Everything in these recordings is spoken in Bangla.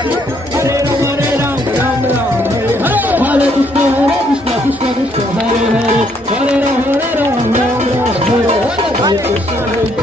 Hare Krishna, Hare Krishna, Hare Hare, Hare Rama, Hare Rama, Hare Rama, Hare Hare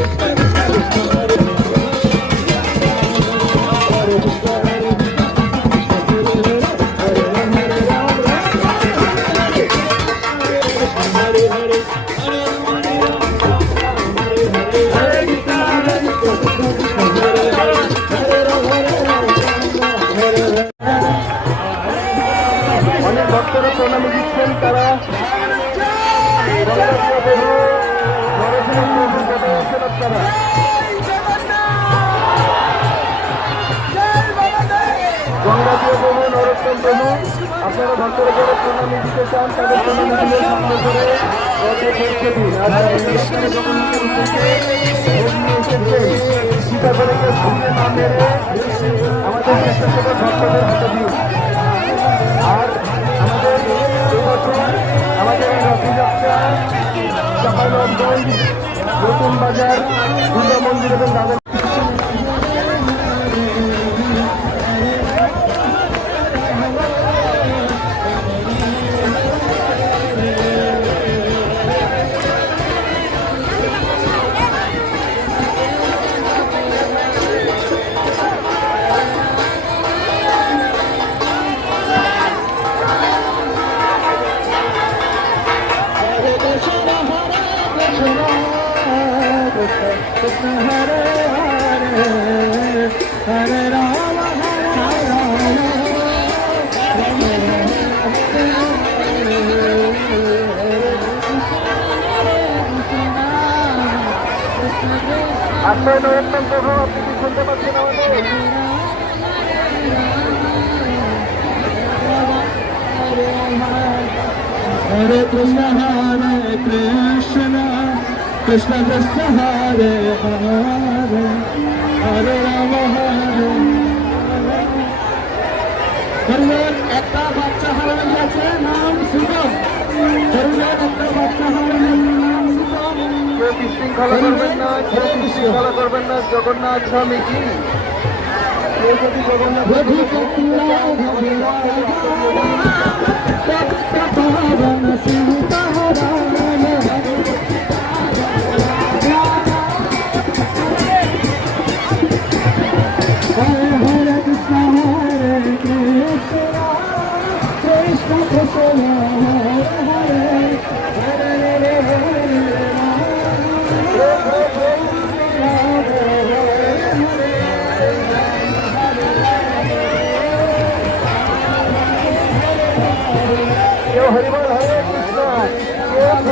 ভক্তরা যারা প্রণামী দিতে চান তাদের সামনে রথে দিন না মেরে আমাদের ভক্তদের হাতে দিন আর আমাদের আমাদের রথযাত্রা নতুন বাজার Krishna Hare Krishna Krishna Krishna Hare Hare Hare Rama Hare Harijan একটা বাচ্চা হারানো গেছে নাম সুগম একটা কেউ বিশৃঙ্খলা করবেন না কেউ বিশৃঙ্খলা করবেন না, জগন্নাথ স্বামী কি? কেউ যদি জগন্নাথ রঘু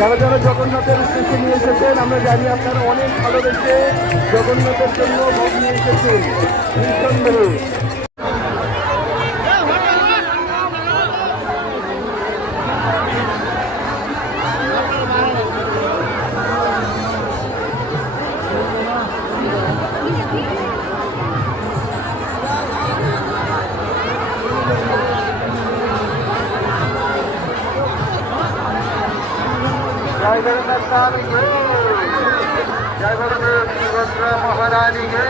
যারা যারা জগন্নাথের উদ্দেশ্যে নিয়ে এসেছেন, আমরা জানি আপনারা অনেক ভালোবেসে জগন্নাথের জন্য ভোগ নিয়ে এসেছেন। জয় সুভদ্রা মহারানী গে